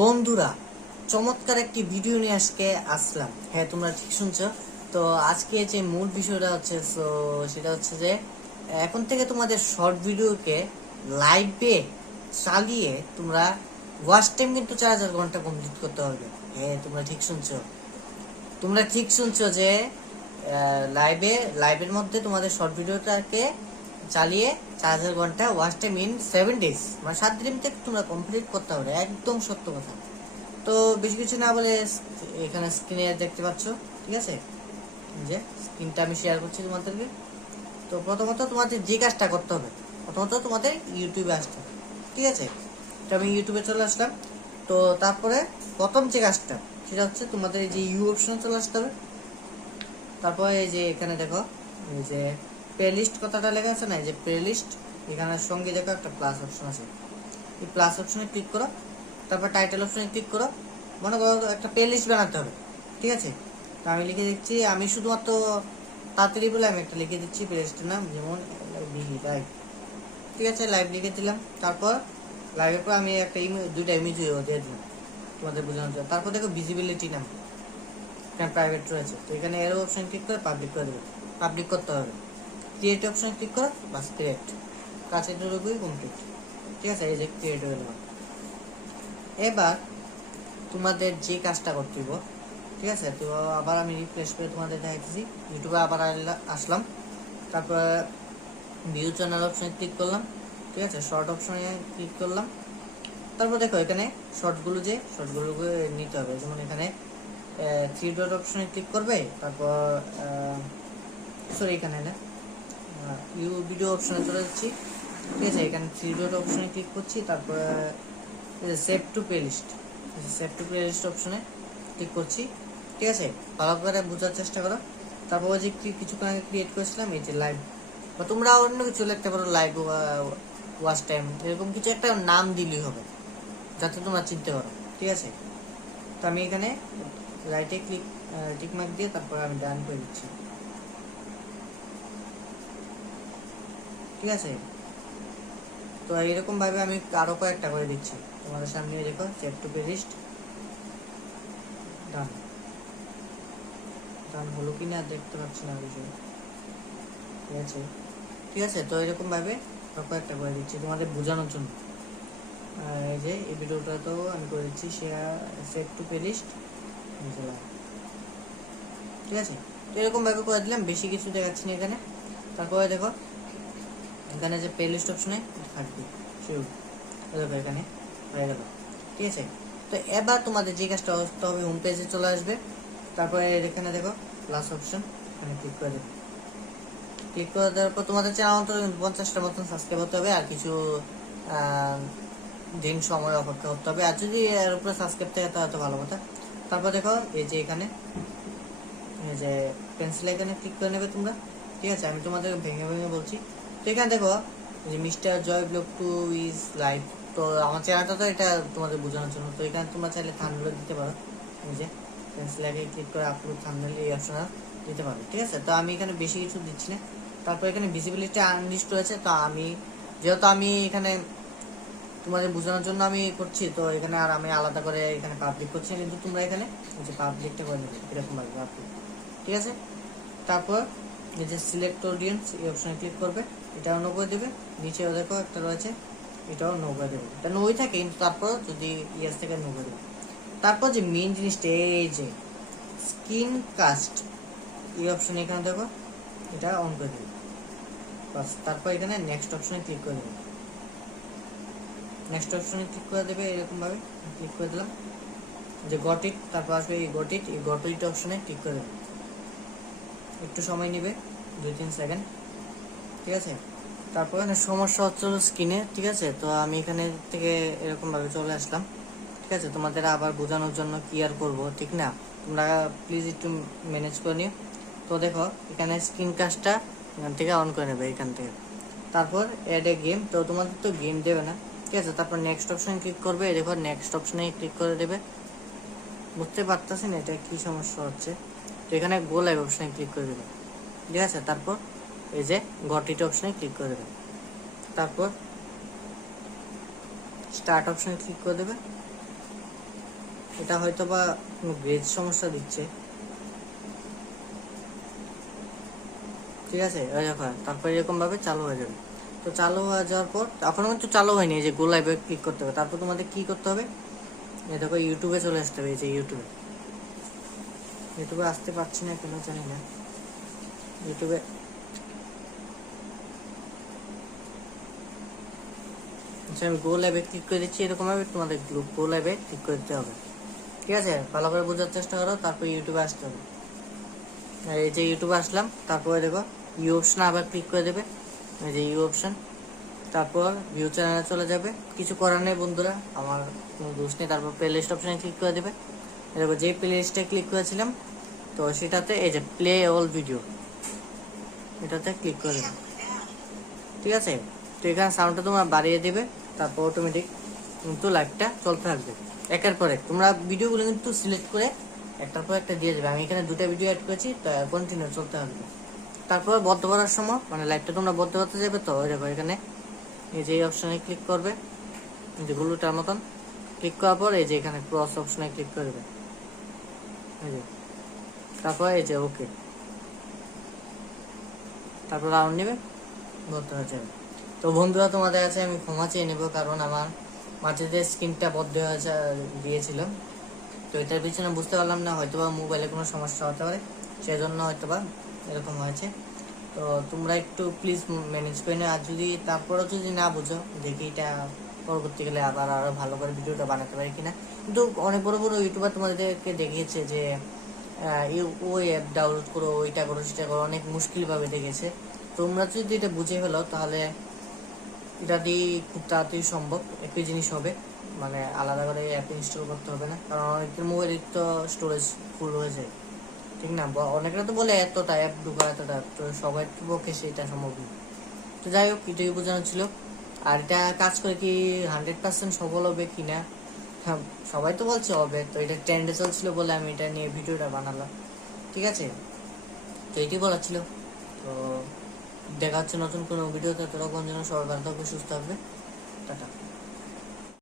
বন্ধুরা, চমৎকার একটি ভিডিও নিয়ে আজকে আসলাম। হ্যাঁ, তোমরা ঠিক শুনছো। তো আজকে যে মূল বিষয়টা হচ্ছে, সেটা হচ্ছে যে এখন থেকে তোমাদের শর্ট ভিডিওকে লাইভে চালিয়ে তোমরা ওয়াচ টাইম কিন্তু 4000 ঘন্টা কমপ্লিট করতে হবে। হ্যাঁ, তোমরা ঠিক শুনছো যে লাইভের মধ্যে তোমাদের শর্ট ভিডিওটাকে চালিয়ে 4000 ঘন্টা ওয়াচ টাইম ইন 7 ডেজ, মানে 7 দিন থেকে তোমরা কমপ্লিট করতে হবে। একদম সত্য কথা। তো বেশি কিছু না বলে এখানে স্ক্রিনে দেখতে পাচ্ছ, ঠিক আছে? যে স্ক্রিনটা আমি শেয়ার করছি তোমাদেরকে। তো প্রথমত তোমাদের যে কাজটা করতে হবে, প্রথমত তোমাদের ইউটিউবে আসতে হবে, ঠিক আছে? তো আমি ইউটিউবে চলে আসলাম। তো তারপরে প্রথম যে কাজটা, সেটা হচ্ছে তোমাদের এই যে ইউ অপশনে চলে আসতে হবে। তারপরে এই যে এখানে দেখো, এই যে প্লে লিস্ট কথাটা লেখা আছে না, এই যে প্লে লিস্ট, এখানের সঙ্গে দেখো একটা প্লাস অপশন আছে। এই প্লাস অপশনে ক্লিক করো। তারপর টাইটেল অপশনে ক্লিক করো। মনে করো একটা প্লে লিস্ট বানাতে হবে, ঠিক আছে? তো আমি লিখে দিচ্ছি, আমি শুধুমাত্র তাড়াতাড়ি বলে আমি একটা লিখে দিচ্ছি প্লে লিস্টের নাম, যেমন লাইভ, ঠিক আছে? লাইভ লিখে দিলাম। তারপর লাইভের পর আমি একটা দুইটা ইমেজ দিয়ে দিলাম তোমাদের বোঝানোর জন্য। তারপর দেখো ভিজিবিলিটি নাম, এখানে প্রাইভেট রয়েছে। তো এখানে এরো অপশন ক্লিক করে পাবলিক করে দেবে, পাবলিক করতে হবে। ক্রিয়েট অপশন ক্লিক করো, বাস ক্রিয়েট, কাছে ঢুকবেই কমপ্লিট, ঠিক আছে? এই যে ক্রিয়েট হয়ে গেল। এবার তোমাদের যে কাজটা করতে হবে, ঠিক আছে? তো আবার আমি রিফ্রেশ করে তোমাদের দেখাচ্ছি। ইউটিউবে আবার আসলাম। তারপর ভিউ চ্যানেল অপশনে ক্লিক করলাম, ঠিক আছে? শর্ট অপশনে ক্লিক করলাম। তারপর দেখো এখানে শর্টগুলো নিতে হবে। যেমন এখানে থ্রি ডট অপশনে ক্লিক করবে। তারপর সরি, এখানে না, ইউ ভিডিও অপশনে চলে যাচ্ছি, ঠিক আছে? এখানে থ্রি ডট অপশনে ক্লিক করছি। তারপর save to playlist, save to playlist অপশনে ক্লিক করছি, ঠিক আছে? ভালো করে বোঝার চেষ্টা করো। তারপর যে কিছুক্ষণ আগে ক্রিয়েট করেছিলাম এই যে লাইভ, বা তোমরা অন্য কিছু লিখতে পারো, লাইভ ওয়াচ টাইম, এরকম কিছু একটা নাম দিলেই হবে, যাতে তোমরা চিনতে পারো, ঠিক আছে? তো আমি এখানে রাইটে টিক মার্ক দিয়ে তারপর আমি ডান করে দিচ্ছি, ঠিক আছে? তো এরকম ভাবে আমি আরো কয়েকটা করে দিচ্ছি তোমাদের সামনে। দেখো সেভ টু প্লে লিস্ট, ডান। ডান হলো কিনা দেখতে পাচ্ছি না বিষয়, ঠিক আছে? ঠিক আছে, তো এরকম ভাবে আরো কয়েকটা করে দিচ্ছি তোমাদের বোঝানোর জন্য। এই যে এই ভিডিওটা তো আমি করে দিচ্ছি share, save to playlist, ঠিক আছে? তো এরকম ভাবে করে দিলাম, বেশি কিছু দেখাচ্ছি না এখানে। তারপরে দেখো এখানে যে প্লে লিস্ট অপশনে থাকবে শুরু, দেখো এখানে হয়ে গেল, ঠিক আছে? তো এবার তোমাদের যে কাজটা করতে হবে, হোম পেজে চলে আসবে। তারপরে এখানে দেখো প্লাস অপশন, এখানে ক্লিক করে দেবে। ক্লিক করে দেওয়ার পর তোমাদের চ্যানেল মতো 50টা মতন সাবস্ক্রাইব হতে হবে, আর কিছু দিন সময় অপেক্ষা করতে হবে। আর যদি এর উপরে সাবস্ক্রাইব থাকে তাহলে তো ভালো কথা। তারপর দেখো এই যে এখানে এই যে পেন্সিল এখানে ক্লিক করে নেবে তোমরা, ঠিক আছে? আমি তোমাদের ভেঙে ভেঙে বলছি। তো এখানে দেখো যে mister Joy blog 2 is live. তো আমার চ্যানেলটা তো এটা তোমাদের বোঝানোর জন্য। তো এখানে তোমরা চাইলে থাম্বনেল দিতে পারো, এই যে পেন্সিল আগে ক্লিক করে আপলোড থাম্বনেল, এই অপশন দিতে পারো, ঠিক আছে? তো আমি এখানে বেশি কিছু দিচ্ছি না। তারপর এখানে ভিজিবিলিটি আনলিস্ট রয়েছে। তো যেহেতু আমি এখানে তোমাদের বোঝানোর জন্য আমি করছি, তো এখানে আর আমি আলাদা করে এখানে পাবলিক করছি, কিন্তু তোমরা এখানে যে পাবলিকটা করে নেবে এরকম ভাবে পাবলিক, ঠিক আছে? তারপর এই যে সিলেক্ট অডিয়েন্স, এই অপশনে ক্লিক করবে, এটাও নো করে দেবে। নিচেও দেখো একটা রয়েছে, এটাও নো করে দেবে। এটা নোই থাকে, কিন্তু তারপর যদি ইয়েস থেকে নো করে দেবে। তারপর যে মেইন জিনিসটা, এই যে স্ক্রিন কাস্ট, এই অপশনে এখানে দেখো এটা অন করে দেবে, বাস। তারপর এখানে নেক্সট অপশনে ক্লিক করে দেবে, নেক্সট অপশনে ক্লিক করে দেবে এরকম ভাবে। ক্লিক করে দিলাম, যে গট ইট, তারপর আসবে এই গট ইট, এই গট ইট অপশনে ক্লিক করে দেবে। একটু সময় নেবে, 2-3 সেকেন্ড, ঠিক আছে? তারপর এখানে সমস্যা হচ্ছিল স্ক্রিনে, ঠিক আছে? তো আমি এখানে থেকে এরকম ভাবে চলে আসলাম, ঠিক আছে? তোমাদের আবার বোঝানোর জন্য কি আর করবো, ঠিক না? তোমরা প্লিজ একটু ম্যানেজ করে নিও। তো দেখো এখানে স্ক্রিন কাস্টটা এখান থেকে অন করে নেবে, এখান থেকে। তারপর অ্যাড এ গেম, তো তোমাদের তো গেম দেবে না, ঠিক আছে? তারপর নেক্সট অপশনে ক্লিক করবে, দেখো নেক্সট অপশনে ক্লিক করে দেবে। বুঝতে পারতেছি না এটা কি সমস্যা হচ্ছে। তো এখানে গো লাইভ অপশনে ক্লিক করে দেবে, ঠিক আছে? তারপর এই যে গট ইট অপশনে ক্লিক করে দেবে। তারপর স্টার্ট অপশনে ক্লিক করে দেবে, এটা হয়তো বা গ্রেজ সমস্যা দিচ্ছে, ঠিক আছে। ওই দেখো তারপর এরকম ভাবে চালু হয়ে যাবে। তো চালু হয়ে যাওয়ার পর এখনো কিন্তু চালু হয়নি, এই যে গো লাইভে ক্লিক করতে হবে। তারপর তোমাদের কি করতে হবে, এই দেখো ইউটিউবে চলে আসতে হবে। এই যে ইউটিউবে আসতে পারছি না কেন জানি না। ইউটিউবে আচ্ছা, আমি গো লাইভে ক্লিক করে দিচ্ছি। এরকম ভাবে তোমাদের গো লাইভে ক্লিক করে দিতে হবে, ঠিক আছে। ভালো করে বোঝার চেষ্টা করো, তারপর ইউটিউবে আসতে হবে। আর এই যে ইউটিউবে আসলাম, তারপরে দেখো ইউ অপশন আবার ক্লিক করে দেবে, এই যে ইউ অপশন। তারপর ভিউ চ্যানেলে চলে যাবে, কিছু করার নেই বন্ধুরা, আমার কোনো দোষ নেই। তারপর প্লে লিস্ট অপশানে ক্লিক করে দেবে। দেখো যে প্লে লিস্টে ক্লিক করেছিলাম, তো সেটাতে এই যে প্লে অল ভিডিও, এটাতে ক্লিক করে দেবে, ঠিক আছে। তো এখানে সাউন্ডটা তোমরা বাড়িয়ে দেবে, তারপর অটোমেটিক কিন্তু লাইভটা চলতে থাকবে। একের পর এক তোমরা ভিডিওগুলো কিন্তু সিলেক্ট করে একটার পর একটা দিয়ে দেবে। আমি এখানে 2টা ভিডিও অ্যাড করেছি, তো কন্টিনিউ চলতে থাকবে। তারপর বদ্ধ করার সময় মানে লাইভটা তোমরা বদ্ধ করতে যাবে, তো ওই দেখো এখানে এই যে অপশানে ক্লিক করবে, এই যে গুলোটার মতন ক্লিক করার পর এই যে এখানে ক্রস অপশানে ক্লিক করবে, এই যে তারপর এই যে ওকে, তারপর রাউন্ড নেবে, বদ্ধ হয়ে যাবে। তো বন্ধুরা তোমাদের কাছে আমি ক্ষমা চেয়ে নেবো, কারণ আমার মাঝে যে স্ক্রিনটা বদ্ধ হয়ে গিয়েছিল, তো এটার পিছনে বুঝতে পারলাম না, হয়তোবা মোবাইলে কোনো সমস্যা হতে পারে, সেজন্য হয়তোবা এরকম হয়েছে। তো তোমরা একটু প্লিজ ম্যানেজ করে নিও। আর যদি তারপরেও যদি না বুঝো, দেখি এটা পরবর্তীকালে আবার আরো ভালো করে ভিডিওটা বানাতে পারি কিনা। কিন্তু অনেক বড় বড় ইউটিউবার তোমাদেরকে দেখিয়েছে যে ওই অ্যাপ ডাউনলোড করো, ওইটা করো, সেটা করো, অনেক মুশকিলভাবে দেখেছে। তোমরা যদি এটা বুঝে ফেলো, তাহলে এটা দিয়ে খুব তাড়াতাড়ি সম্ভব একই জিনিস হবে, মানে আলাদা করে অ্যাপ ইনস্টল করতে হবে না। কারণ অনেকের মোবাইলের তো স্টোরেজ ফুল হয়ে যায়, ঠিক না। অনেকরা তো বলে এতটা অ্যাপ ঢুকা, এতটা, তো সবার পক্ষে সেটা সম্ভব না। তো যাই হোক, এটাই বোঝানো ছিল। আর এটা কাজ করে কি 100% সফল হবে কিনা, হ্যাঁ সবাই তো বলছে হবে, তো এটা ট্রেন্ডে চলছিল বলে আমি এটা নিয়ে ভিডিওটা বানালাম, ঠিক আছে। তো এটাই বলার ছিল। তো দেখা হচ্ছে নতুন কোনো ভিডিওতে, ততক্ষণ যেন সবাই ভালো থাকবে, সুস্থ থাকবে, টাটা।